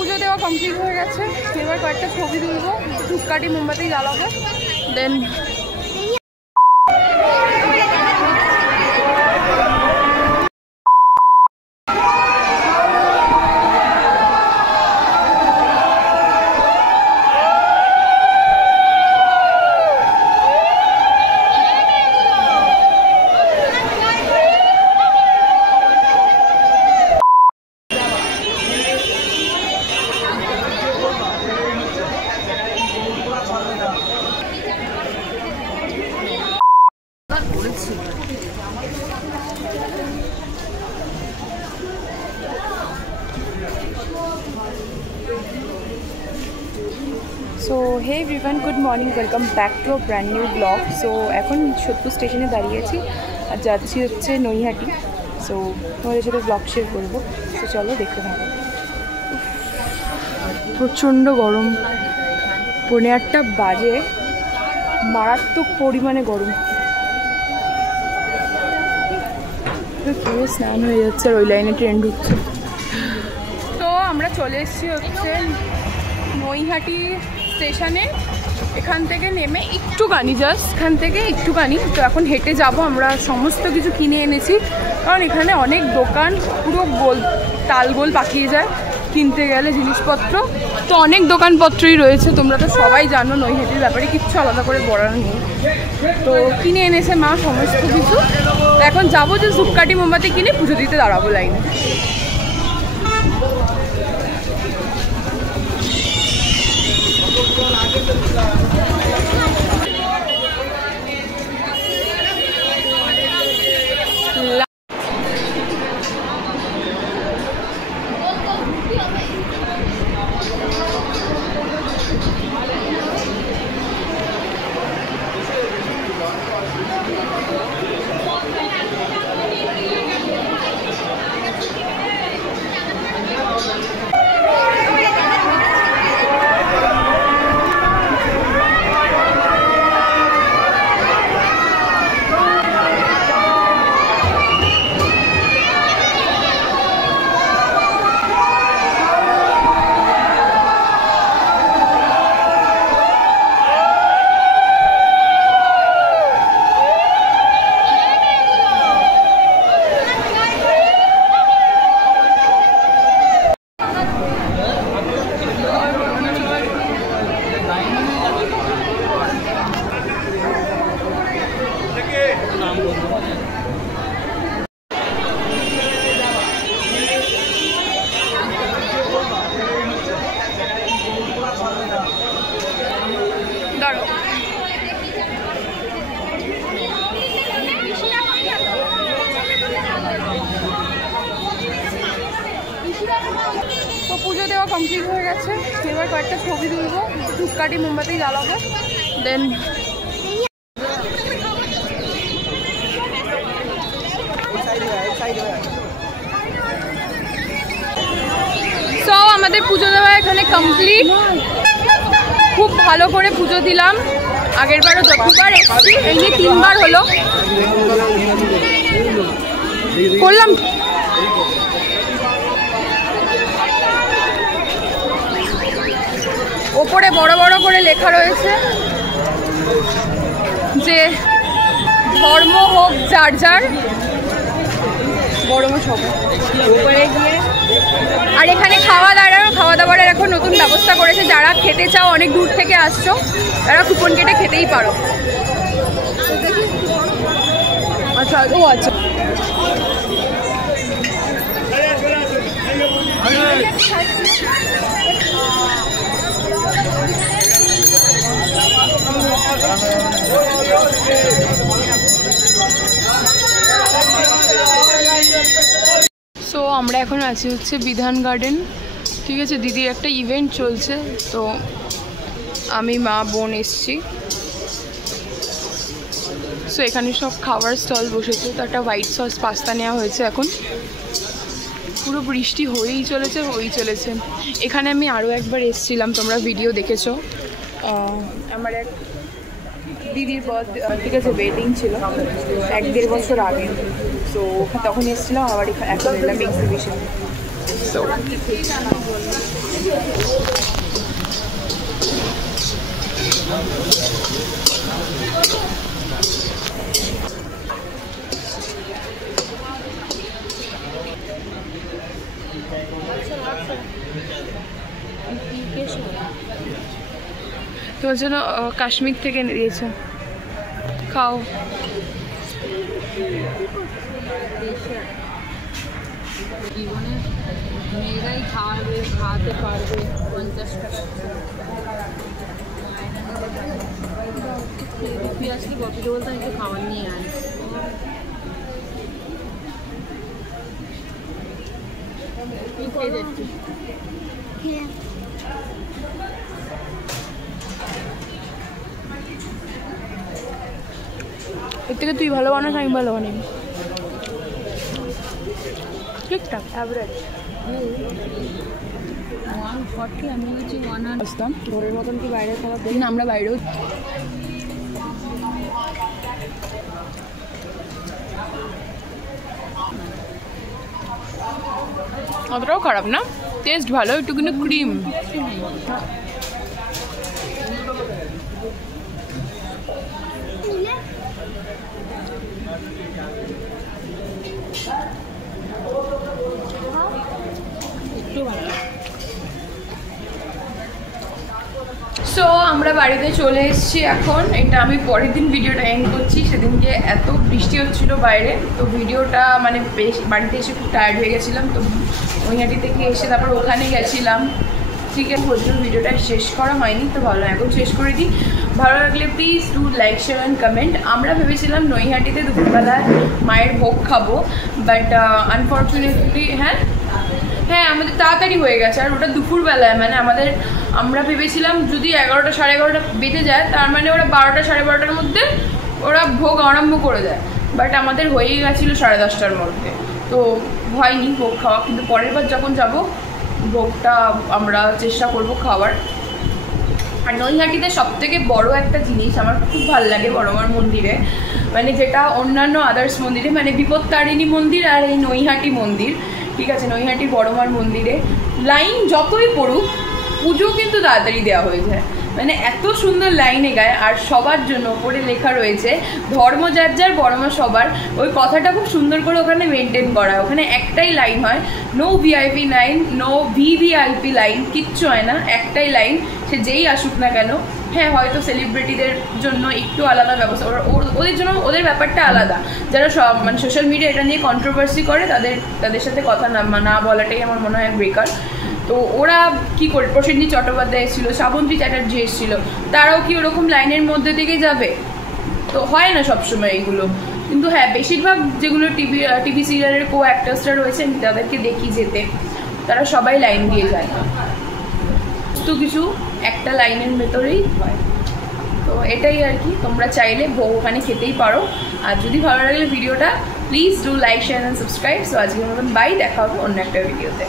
পুজো দেওয়া কমপ্লিট হয়ে গেছে, এবার কয়েকটা ছবি তুলবো, ধূপকাঠি মোমবাতি জ্বালাবো, then so hey everyone, good morning, welcome back to a brand new blog. So এখন সোদপুর স্টেশনে দাঁড়িয়েছি আর যাচ্ছি হচ্ছে নৈহাটি। সো তোমাদের সাথে ব্লগ শেয়ার করবো, তো চলো দেখতে থাকো। প্রচণ্ড গরম, 8:30 বাজে, মারাত্মক পরিমাণে গরম। পুরো স্নান হয়ে যাচ্ছে আর ওই লাইনে ট্রেন ঢুকছে। তো আমরা চলে এসেছি হচ্ছে নৈহাটি স্টেশনে। এখান থেকে নেমে একটুখানি, জাস্ট এখান থেকে একটুখানি, তো এখন হেঁটে যাব। আমরা সমস্ত কিছু কিনে এনেছি, কারণ এখানে অনেক দোকান পুরো গোল তাল গোল পাকিয়ে যায় কিনতে গেলে জিনিসপত্র। তো অনেক দোকানপত্রই রয়েছে, তোমরা তো সবাই জানো নৈহাটির ব্যাপারে, কিচ্ছু আলাদা করে বলার নেই। তো কিনে এনেছে মা সমস্ত কিছু। এখন যাবো যে ধূপকাঠি মোমবাতি কিনে পুজো দিতে দাঁড়াবো লাইনে। তো পুজো দেওয়া কমপ্লিট হয়ে গেছে, এবার কয়েকটা ছবি তুলবো, ধূপকাঠি মোমবাতি জ্বালাবো, দেন সো আমাদের পুজো দেওয়া এখানে কমপ্লিট। খুব ভালো করে পুজো দিলাম, আগের বারও যতবার এসেছি এই নিয়ে 3 বার হলো করলাম। ওপরে বড় বড় করে লেখা রয়েছে যে ধর্ম হোক যার যার, বড় সবাই উপরে গিয়ে। আর এখানে খাওয়া দাওয়ার এখন নতুন ব্যবস্থা করেছে, যারা খেতে চাও অনেক দূর থেকে আসছো তারা কুপন কেটে খেতেই পারো। আচ্ছা, ও আচ্ছা, সো আমরা এখন আছি হচ্ছে বিধান গার্ডেন। ঠিক আছে, দিদির একটা ইভেন্ট চলছে, তো আমি মা বোন এসছি। সো এখানে সব খাবার স্টল বসেছে, তো একটা হোয়াইট সস পাস্তা নেওয়া হয়েছে। এখন পুরো বৃষ্টি হয়েই চলেছে। এখানে আমি আরও একবার এসেছিলাম, তোমরা ভিডিও দেখেছো। আমার এক দিদির ঠিক আছে ওয়েডিং ছিল 1-1.5 বছর আগে, তো তখন এসেছিলাম, আবার এখন এলাম এক্সিবিশন। সো তোমার জন্য কাশ্মীর থেকে এনে দিয়েছে, খাও। জীবনে মেয়েরাই খাওয়াতে পারবে 50 টাকা। আসলে বপিকে বলতাম একটু খাবার নিয়ে আয়। কি খেয়ে যাচ্ছি? এর থেকে তুই ভালো বানাস, আমি ভালো বানাই, ঠিকঠাক অ্যাভারেজ। 140 আমি হচ্ছে 100 আসতাম ঘরের মতন কি বাইরে খাবার দিই না, আমরা বাইরেও অতটাও খারাপ না, টেস্ট ভালো, একটু কিন্তু ক্রিম। সো আমরা বাড়িতে চলে এসেছি এখন। এটা আমি পরের দিন ভিডিওটা এন্ড করছি। সেদিনকে এত বৃষ্টি হচ্ছিল বাইরে, তো ভিডিওটা মানে বেশ বাড়িতে এসে খুব টায়ার্ড হয়ে গেছিলাম, তো নৈহাটি থেকে এসে তারপর ওখানে গেছিলাম। ঠিক আছে, বলছিল ভিডিওটা শেষ করা হয়নি, তো ভালো এখন শেষ করে দিই। ভালো লাগলে please do like share and comment. আমরা ভেবেছিলাম নৈহাটিতে দুপুরবেলায় মায়ের ভোগ খাবো, বাট আনফর্চুনেটলি হ্যাঁ আমাদের তাড়াতাড়ি হয়ে গেছে। আর ওটা দুপুরবেলায়, মানে আমরা ভেবেছিলাম যদি 11টা সাড়ে 11টা বেজে যায়, তার মানে ওরা 12টা সাড়ে 12টার মধ্যে ওরা ভোগ আরম্ভ করে দেয়, বাট আমাদের হয়েই গেছিলো 10:30টার মধ্যে, তো হয়নি ভোগ খাওয়া। কিন্তু পরের বার যখন যাব ভোগটা আমরা চেষ্টা করব খাওয়ার। আর নৈহাটিতে সবথেকে বড় একটা জিনিস আমার খুব ভালো লাগে বড়মার মন্দিরে, মানে যেটা অন্যান্য আদার্স মন্দিরে, মানে বিপত্তারিণী মন্দির আর এই নৈহাটি মন্দির, ঠিক আছে, নৈহাটির বড়মার মন্দিরে লাইন যতই পড়ুক পুজো কিন্তু তাড়াতাড়ি দেওয়া হয়ে যায়, মানে এত সুন্দর লাইনে গায়। আর সবার জন্য ওপরে লেখা রয়েছে ধর্ম যার যার বড়মা সবার, ওই কথাটা খুব সুন্দর করে ওখানে মেনটেন করা। ওখানে একটাই লাইন হয়, no VIP line, no VVIP line, কিচ্ছু হয় না, একটাই লাইন, সে যেই আসুক না কেন। হ্যাঁ, হয়তো সেলিব্রিটিদের জন্য একটু আলাদা ব্যবস্থা, ওদের জন্য ওদের ব্যাপারটা আলাদা। যারা সব মানে সোশ্যাল মিডিয়া এটা নিয়ে কন্ট্রোভার্সি করে, তাদের সাথে কথা না বলাটাই আমার মনে হয় বেকার। তো ওরা কি করে, প্রসেনজিৎ চট্টোপাধ্যায় এসেছিল, শ্রাবন্তী চ্যাটার্জি এসেছিল, তারাও কি ওরকম লাইনের মধ্যে থেকে যাবে? তো হয় না সবসময় এইগুলো। কিন্তু হ্যাঁ, বেশিরভাগ যেগুলো টিভি সিরিয়ালের কো অ্যাক্টার্সরা রয়েছেন তাদেরকে দেখি যেতে, তারা সবাই লাইন দিয়ে যায়, তো কিছু একটা লাইনের ভেতরেই হয়। তো এটাই আর কি, তোমরা চাইলে ভোগ ওখানে খেতেই পারো। আর যদি ভালো লাগলে ভিডিওটা please do like share and subscribe. So আজকের মতন বাই, দেখা হবে অন্য একটা ভিডিওতে।